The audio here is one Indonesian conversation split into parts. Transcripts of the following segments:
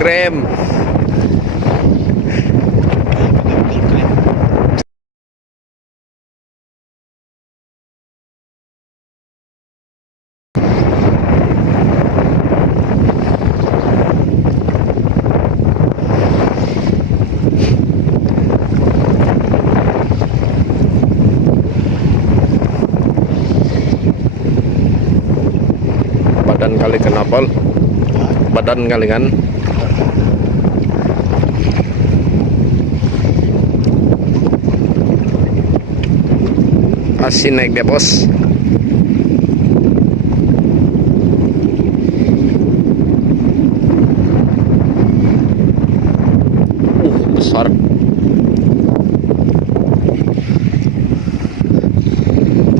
Krem. Badan kali kenapa? Badan kali kan? Asin naik dia bos. Besar.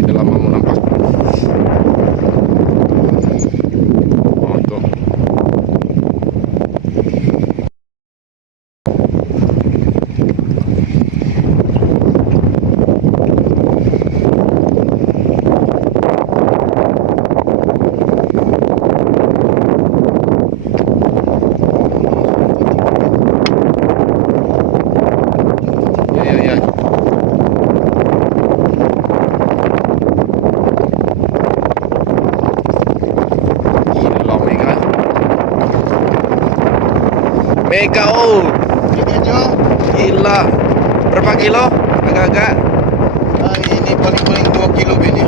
Tidak lama mau nampak. Oh, tuh. Mega gila. Berapa kilo? Agak-agak. Ini paling-paling 2 kilo ini.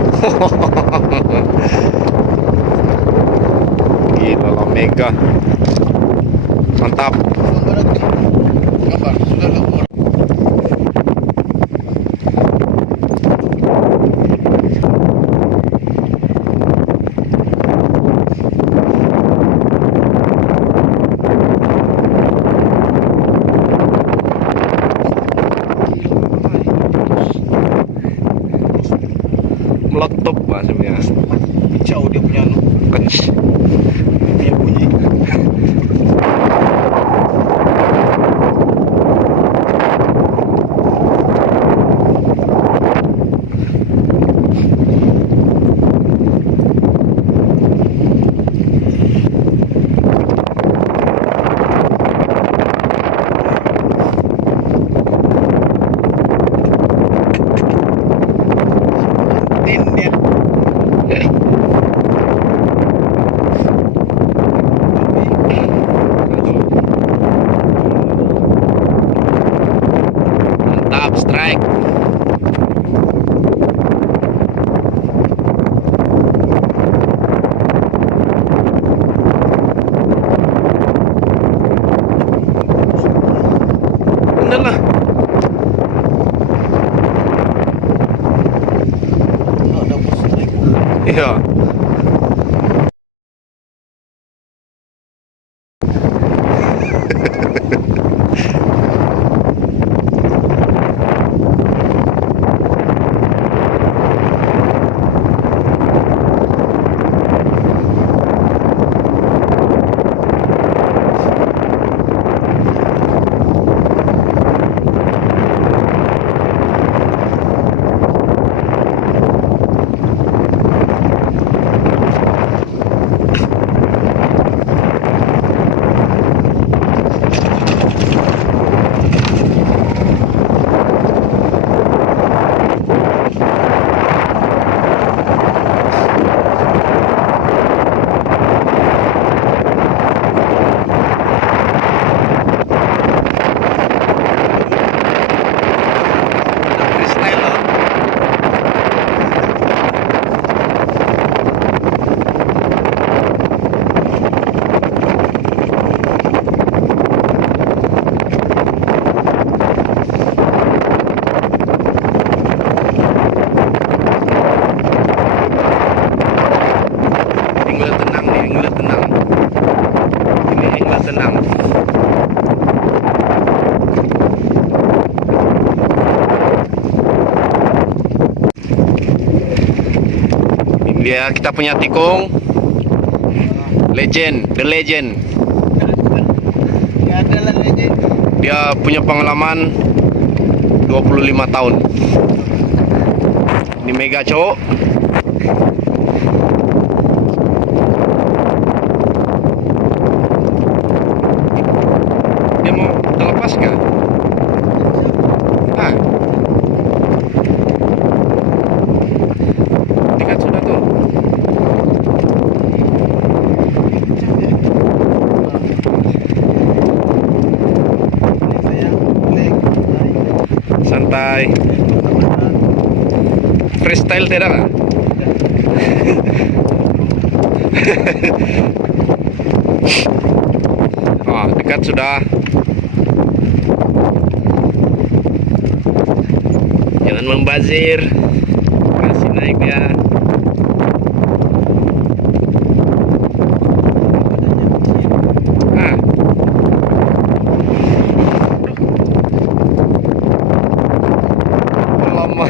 Gila lah mega. Mantap. Sudah lapor. Meletup maksudnya. Jauh dia punya punya bunyi. Mantap strike. Bener lah. Iya. senang. Ini dia kita punya tikung. Legend, the legend. Nggak ada lah aja. Dia punya pengalaman 25 tahun. Ini mega cowok. Dia mau terlepas kah? Ah. Dekat sudah tuh. Santai. Freestyle tidak lah. Oh, dekat sudah. Jangan membazir. Kasih naik ya. Ah. Lama.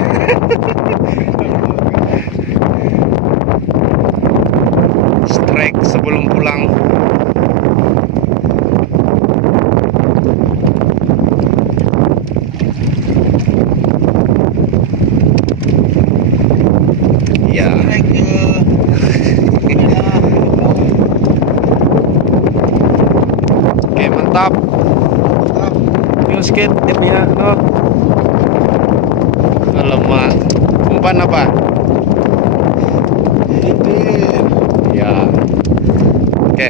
Strike sebelum pulang. Ya. Oke, mantap. Yuk skate tipnya. Oh. Alamak. Umpan apa? Ya. Oke.